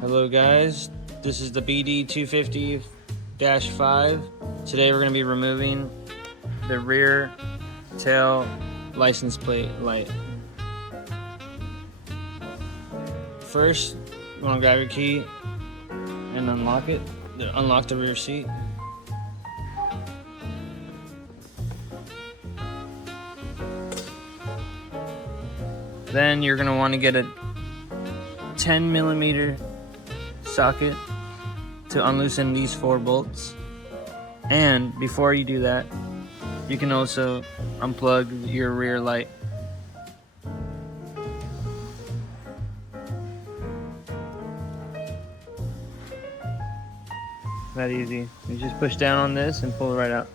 Hello guys, this is the BD250-5. Today we're going to be removing the rear tail license plate light. First, you want to grab your key and unlock it. Unlock the rear seat. Then you're going to want to get a 10mm socket to unloosen these 4 bolts. And before you do that, you can also unplug your rear light. That easy. You just push down on this and pull it right out.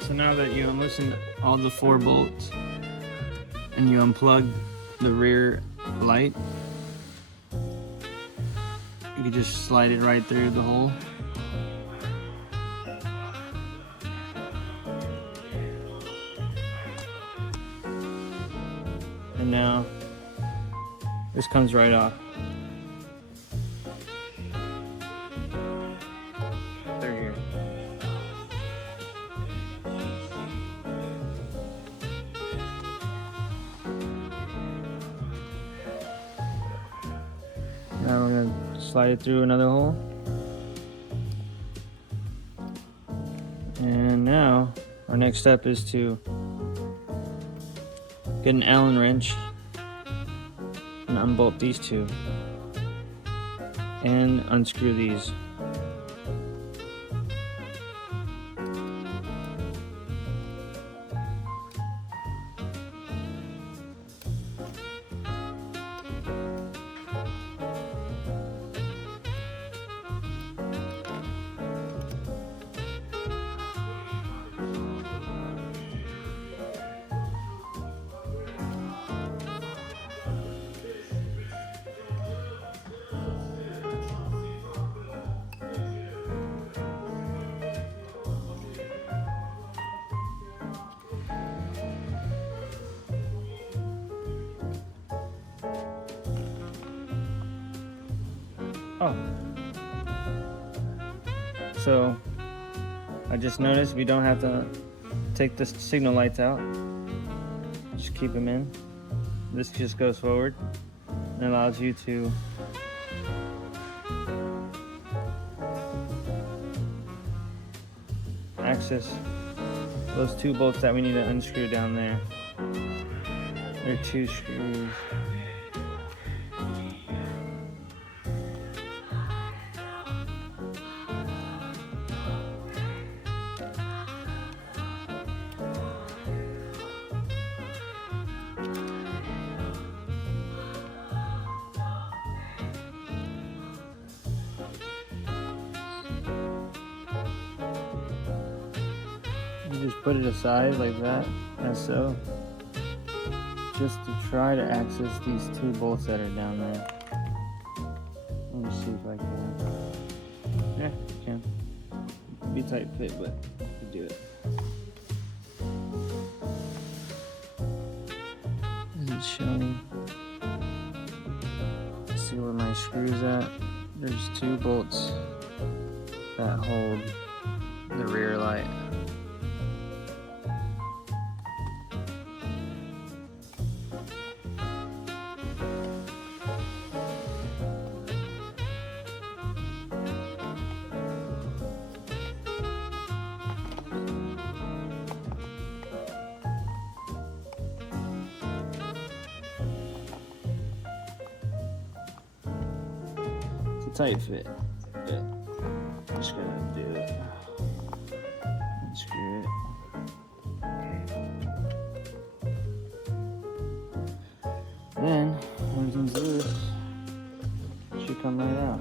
So now that you unloosened all the 4 bolts and you unplug the rear light, you can just slide it right through the hole. And now this comes right off. They're here. Now we're going to slide it through another hole. And now our next step is to get an Allen wrench and unbolt these 2 and unscrew these. Oh, so I just noticed we don't have to take the signal lights out. Just keep them in. This just goes forward and allows you to access those 2 bolts that we need to unscrew down there. There are 2 screws. You just put it aside like that, as so, just to try to access these 2 bolts that are down there. Let me see if I can. Yeah, you can. It'll be tight fit, but you can do it. Is it showing? Let's see where my screw's at. There's 2 bolts that hold the rear light. Tight fit, but I'm just gonna do it. Unscrew it. Then, when it comes loose, it should come right out.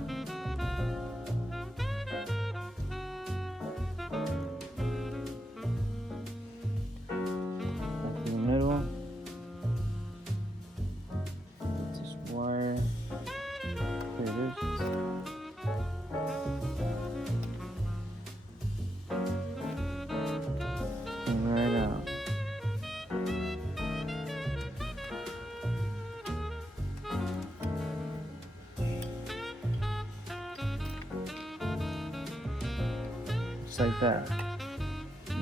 like that.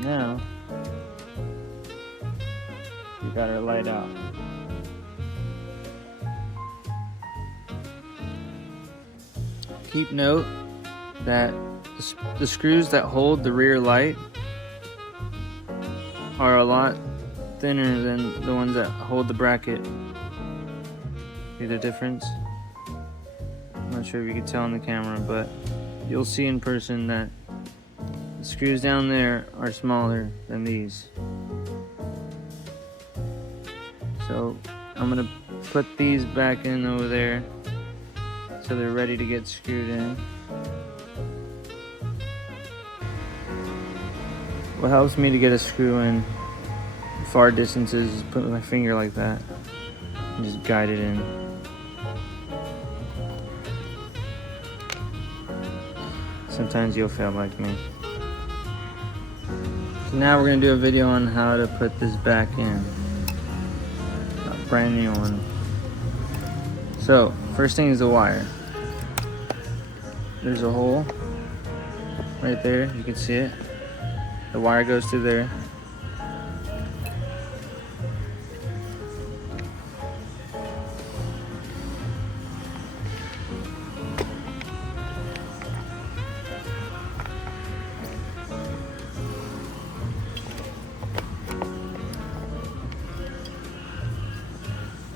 Now we got our light out. Keep note that the screws that hold the rear light are a lot thinner than the ones that hold the bracket. See the difference? I'm not sure if you can tell on the camera, but you'll see in person that the screws down there are smaller than these. So I'm gonna put these back in over there so they're ready to get screwed in. What helps me to get a screw in far distances is put my finger like that and just guide it in. Sometimes you'll fail like me. So now we're gonna do a video on how to put this back in. A brand new one. So, first thing is the wire. There's a hole right there, you can see it. The wire goes through there.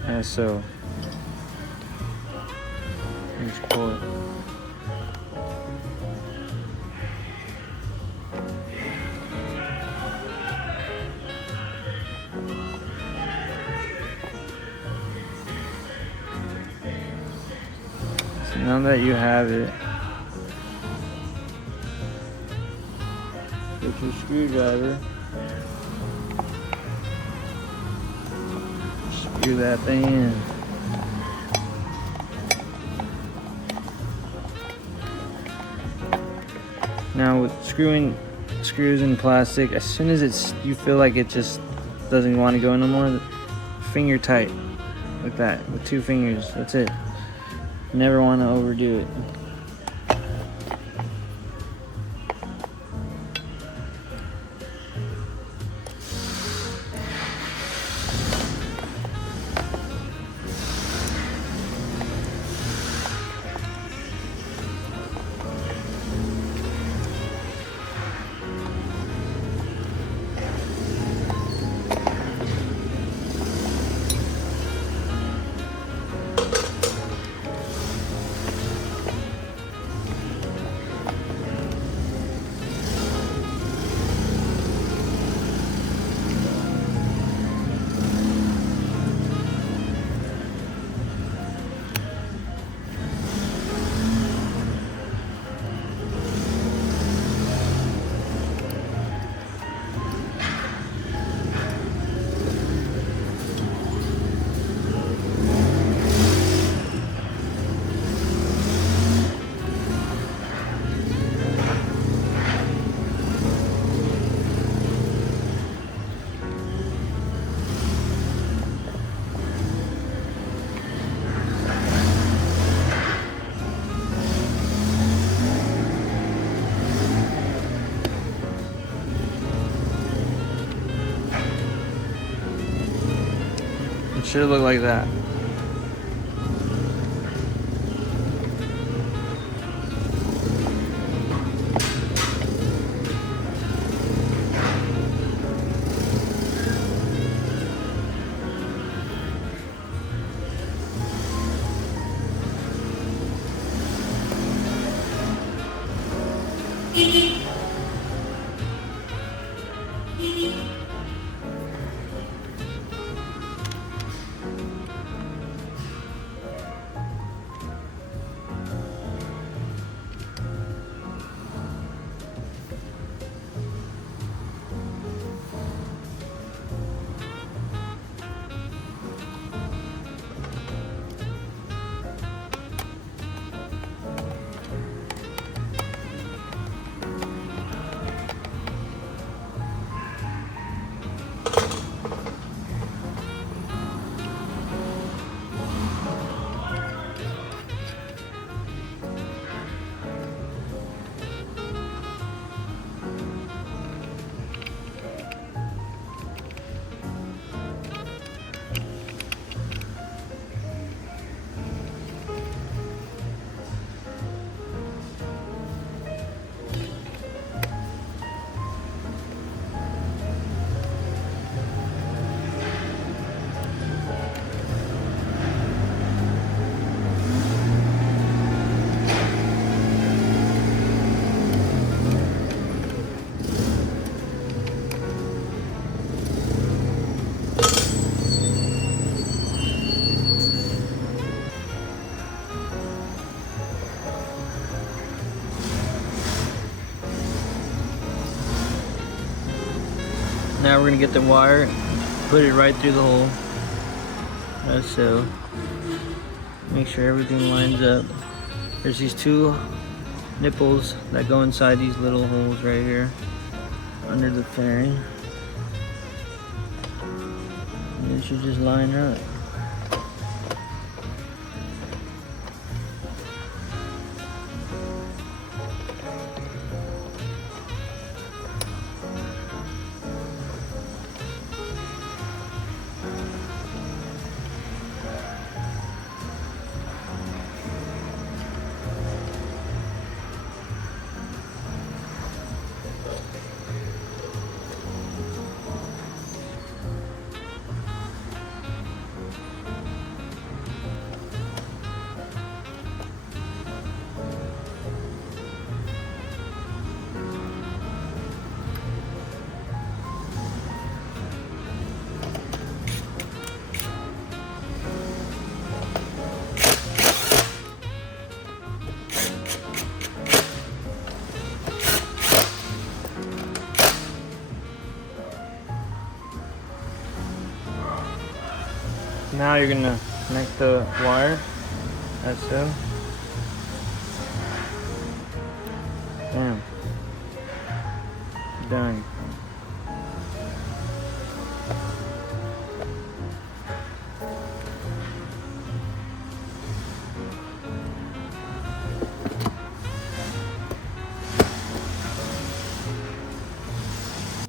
As so. Just pull it. So now that you have it, get your screwdriver. Screw that thing in. Now with screwing screws in plastic, as soon as you feel like it just doesn't want to go no more, finger tight like that with 2 fingers. That's it. Never want to overdo it. It should look like that. Now we're gonna get the wire, put it right through the hole, as so. Make sure everything lines up. There's these two nipples that go inside these little holes right here under the fairing. And it should just line up. Now you're gonna connect the wire, as so. Bam. Done.